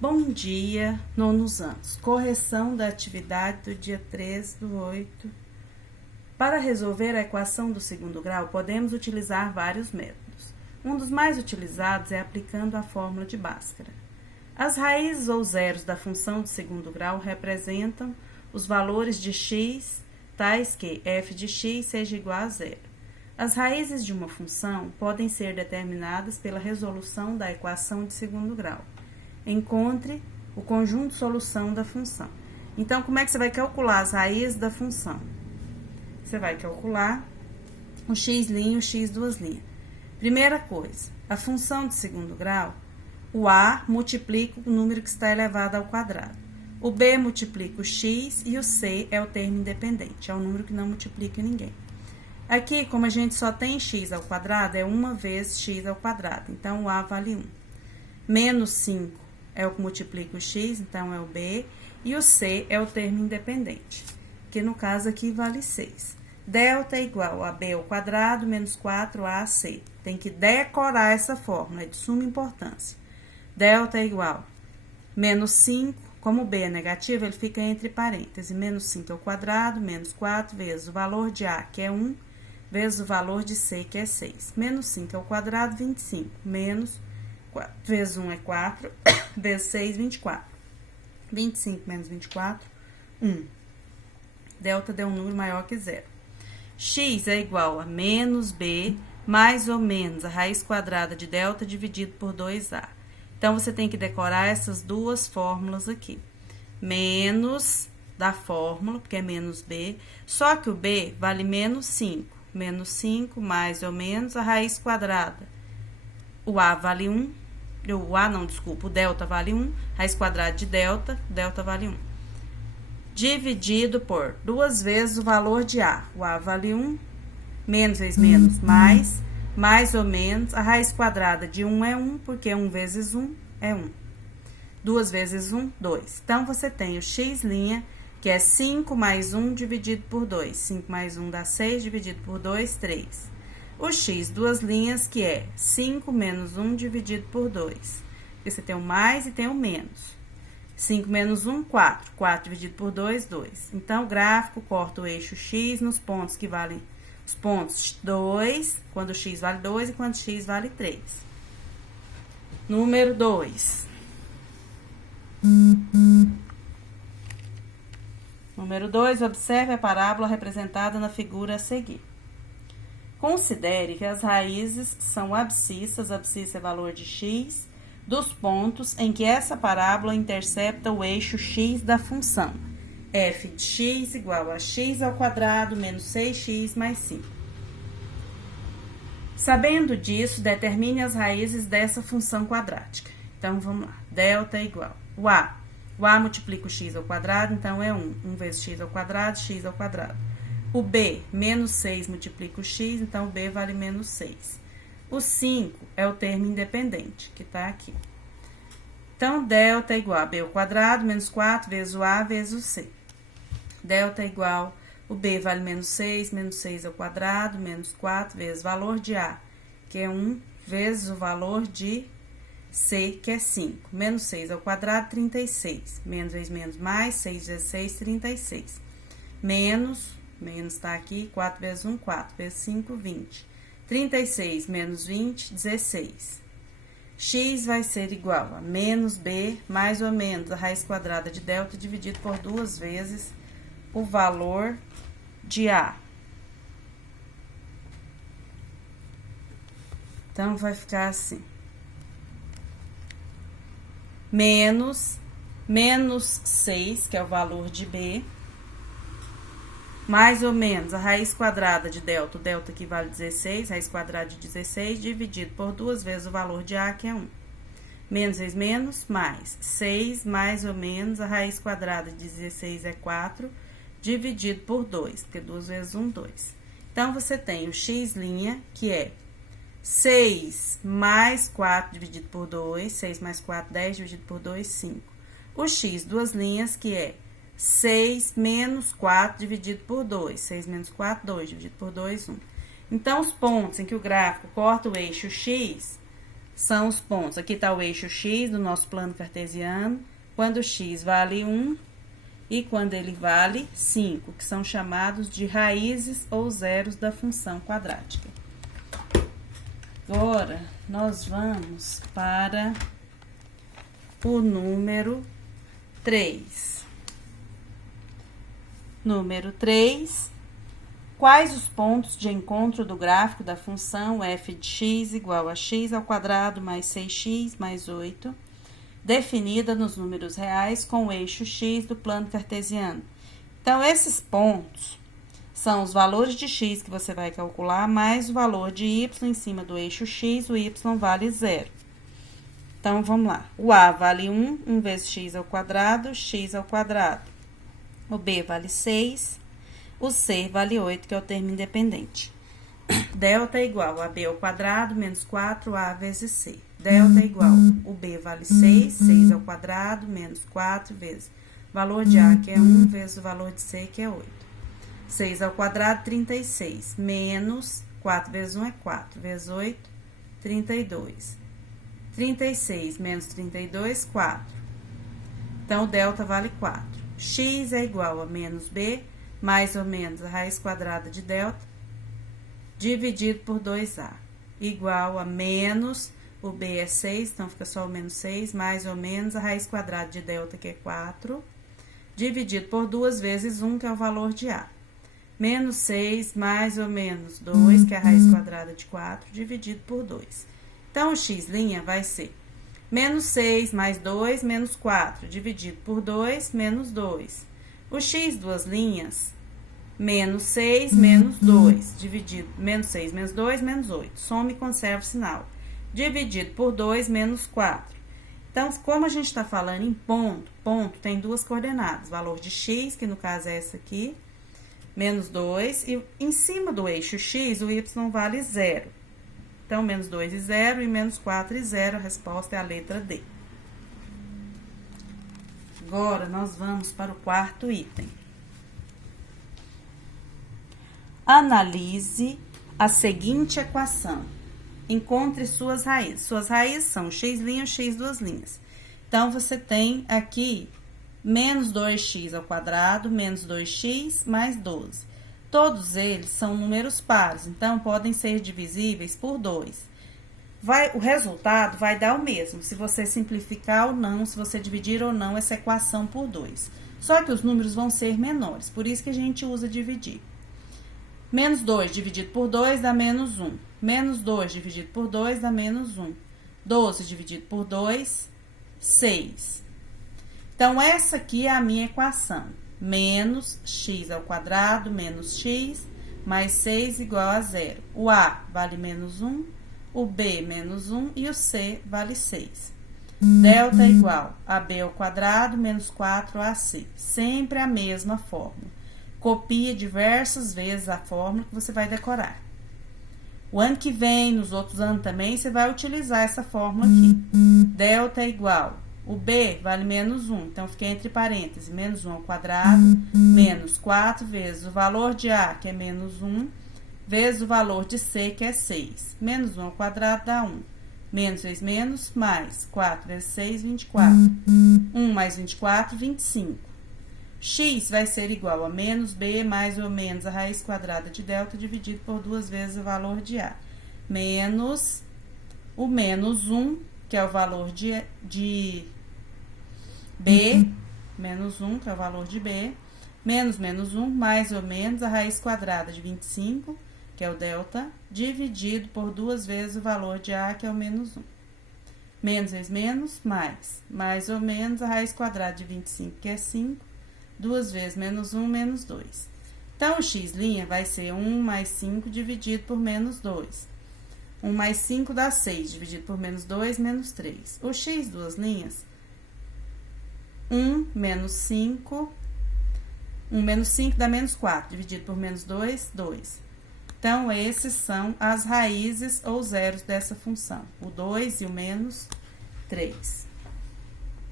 Bom dia, nonos anos. Correção da atividade do dia 3/8. Para resolver a equação do segundo grau, podemos utilizar vários métodos. Um dos mais utilizados é aplicando a fórmula de Bhaskara. As raízes ou zeros da função de segundo grau representam os valores de x, tais que f de x seja igual a zero. As raízes de uma função podem ser determinadas pela resolução da equação de segundo grau. Encontre o conjunto de solução da função. Então, como é que você vai calcular as raízes da função? Você vai calcular o x' e o x duas linhas. Primeira coisa, a função de segundo grau, o a multiplica o número que está elevado ao quadrado. O b multiplica o x e o c é o termo independente, é o número que não multiplica ninguém. Aqui, como a gente só tem x ao quadrado, é 1 vezes x ao quadrado, então o a vale 1. Menos 5 é o que multiplica o x, então é o b, e o c é o termo independente, que no caso aqui vale 6. Delta é igual a b ao quadrado menos 4ac. Tem que decorar essa fórmula, é de suma importância. Delta é igual a menos 5, como o b é negativo, ele fica entre parênteses. Menos 5 ao quadrado, menos 4 vezes o valor de a, que é 1, vezes o valor de c, que é 6. Menos 5 ao quadrado, 25, menos 4 vezes 1 é 4, vezes 6, 24. 25 menos 24, 1. Delta deu um número maior que zero. X é igual a menos b, mais ou menos a raiz quadrada de delta dividido por 2a. Então, você tem que decorar essas duas fórmulas aqui. Menos da fórmula, porque é menos b, só que o b vale menos 5. Menos 5 mais ou menos a raiz quadrada. O a vale 1, o delta vale 1, raiz quadrada de delta vale 1. Dividido por 2 vezes o valor de a. O a vale 1, menos vezes menos, mais ou menos, a raiz quadrada de 1 é 1, porque 1 vezes 1 é 1. 2 vezes 1, 2. Então, você tem o x', que é 5 mais 1 dividido por 2. 5 mais 1 dá 6, dividido por 2, 3. O x, duas linhas, que é 5 menos 1 dividido por 2. Porque você tem o mais e tem o menos. 5 menos 1, 4. 4 dividido por 2, 2. Então, o gráfico corta o eixo x nos pontos que valem os pontos 2, quando x vale 2 e quando x vale 3. Número 2. Número 2, observe a parábola representada na figura a seguir. Considere que as raízes são abscissas, abscissa é valor de x, dos pontos em que essa parábola intercepta o eixo x da função. F de x igual a x ao quadrado menos 6x mais 5. Sabendo disso, determine as raízes dessa função quadrática. Então, vamos lá. Delta é igual a o a multiplica o x ao quadrado, então é 1. 1 vezes x ao quadrado, x ao quadrado. O b, menos 6 multiplica o x, então o b vale menos 6. O 5 é o termo independente, que está aqui. Então, delta é igual a b ao quadrado, menos 4 vezes o a vezes o c. Delta é igual, o b vale menos 6 ao quadrado, menos 4 vezes o valor de a, que é 1, vezes o valor de c, que é 5. Menos 6 ao quadrado, 36. Menos vezes menos mais, 6 vezes 6, 36. Menos está aqui, 4 vezes 1, 4 vezes 5, 20. 36 menos 20, 16. X vai ser igual a menos b, mais ou menos a raiz quadrada de delta dividido por 2 vezes o valor de a. Então, vai ficar assim. Menos 6, que é o valor de b, mais ou menos a raiz quadrada de delta, o delta aqui vale 16, raiz quadrada de 16, dividido por 2 vezes o valor de a, que é 1. Menos vezes menos, mais 6, mais ou menos, a raiz quadrada de 16 é 4, dividido por 2, porque 2 vezes 1, 2. Então, você tem o x', que é 6 mais 4 dividido por 2, 6 mais 4, 10 dividido por 2, 5. O x, duas linhas, que é 6 menos 4 dividido por 2. 6 menos 4, 2 dividido por 2, 1. Então, os pontos em que o gráfico corta o eixo x são os pontos. Aqui está o eixo x do nosso plano cartesiano, quando x vale 1 e quando ele vale 5, que são chamados de raízes ou zeros da função quadrática. Agora, nós vamos para o número 3. Número 3. Quais os pontos de encontro do gráfico da função f de x igual a x ao quadrado mais 6x mais 8, definida nos números reais com o eixo x do plano cartesiano? Então, esses pontos são os valores de x que você vai calcular, mais o valor de y em cima do eixo x, o y vale 0. Então, vamos lá. O a vale 1, 1 vezes x ao quadrado. O b vale 6. O c vale 8, que é o termo independente. Delta é igual a b ao quadrado menos 4a vezes c. Delta é igual, o b vale 6, 6 ao quadrado menos 4 vezes o valor de a, que é 1, vezes o valor de c, que é 8. 6 ao quadrado, 36, menos 4 vezes 1 é 4, vezes 8, 32. 36 menos 32, 4. Então, o delta vale 4. X é igual a menos b, mais ou menos a raiz quadrada de delta, dividido por 2a, igual a menos, o b é 6, então fica só o menos 6, mais ou menos a raiz quadrada de delta, que é 4, dividido por 2 vezes 1, que é o valor de a. Menos 6, mais ou menos 2, que é a raiz quadrada de 4, dividido por 2. Então, o x' vai ser menos 6 mais 2, menos 4, dividido por 2, menos 2. O x, duas linhas, menos 6, menos 2, dividido, menos 6, menos 2, menos 8. Soma e conserva o sinal. Dividido por 2, menos 4. Então, como a gente está falando em ponto, ponto tem duas coordenadas. Valor de x, que no caso é essa aqui, menos 2. E em cima do eixo x, o y vale 0. Então, menos 2 e 0 e menos 4 e 0. A resposta é a letra D. Agora, nós vamos para o quarto item. Analise a seguinte equação. Encontre suas raízes. Suas raízes são x', x, duas linhas. Então, você tem aqui menos 2x ao quadrado, menos 2x, mais 12. Todos eles são números pares, então, podem ser divisíveis por 2. O resultado vai dar o mesmo, se você simplificar ou não, se você dividir ou não essa equação por 2. Só que os números vão ser menores, por isso que a gente usa dividir. Menos 2 dividido por 2 dá menos 1. Menos 2 dividido por 2 dá menos 1. 12 dividido por 2, 6. Então, essa aqui é a minha equação. Menos x ao quadrado, menos x, mais 6 igual a 0. O a vale menos 1, o b menos 1 e o c vale 6. Delta é igual a b ao quadrado menos 4ac. Sempre a mesma fórmula. Copia diversas vezes a fórmula que você vai decorar. O ano que vem, nos outros anos também, você vai utilizar essa fórmula aqui. Delta é igual, o b vale menos 1, então fica entre parênteses, menos 1 ao quadrado, menos 4 vezes o valor de a, que é menos 1, vezes o valor de c, que é 6. Menos 1 ao quadrado dá 1. Menos vezes menos, mais 4 vezes 6, 24. 1 mais 24, 25. X vai ser igual a menos b mais ou menos a raiz quadrada de delta dividido por 2 vezes o valor de a. Menos o menos 1, que é o valor de b, menos 1, que é o valor de b, menos 1, mais ou menos a raiz quadrada de 25, que é o delta, dividido por 2 vezes o valor de a, que é o menos 1. Menos vezes menos, mais ou menos a raiz quadrada de 25, que é 5, 2 vezes menos 1, menos 2. Então, o x' vai ser 1 mais 5 dividido por menos 2. 1 mais 5 dá 6, dividido por menos 2, menos 3. O x, duas linhas, 1 menos 5, 1 menos 5 dá menos 4, dividido por menos 2, 2. Então, esses são as raízes ou zeros dessa função, o 2 e o menos 3.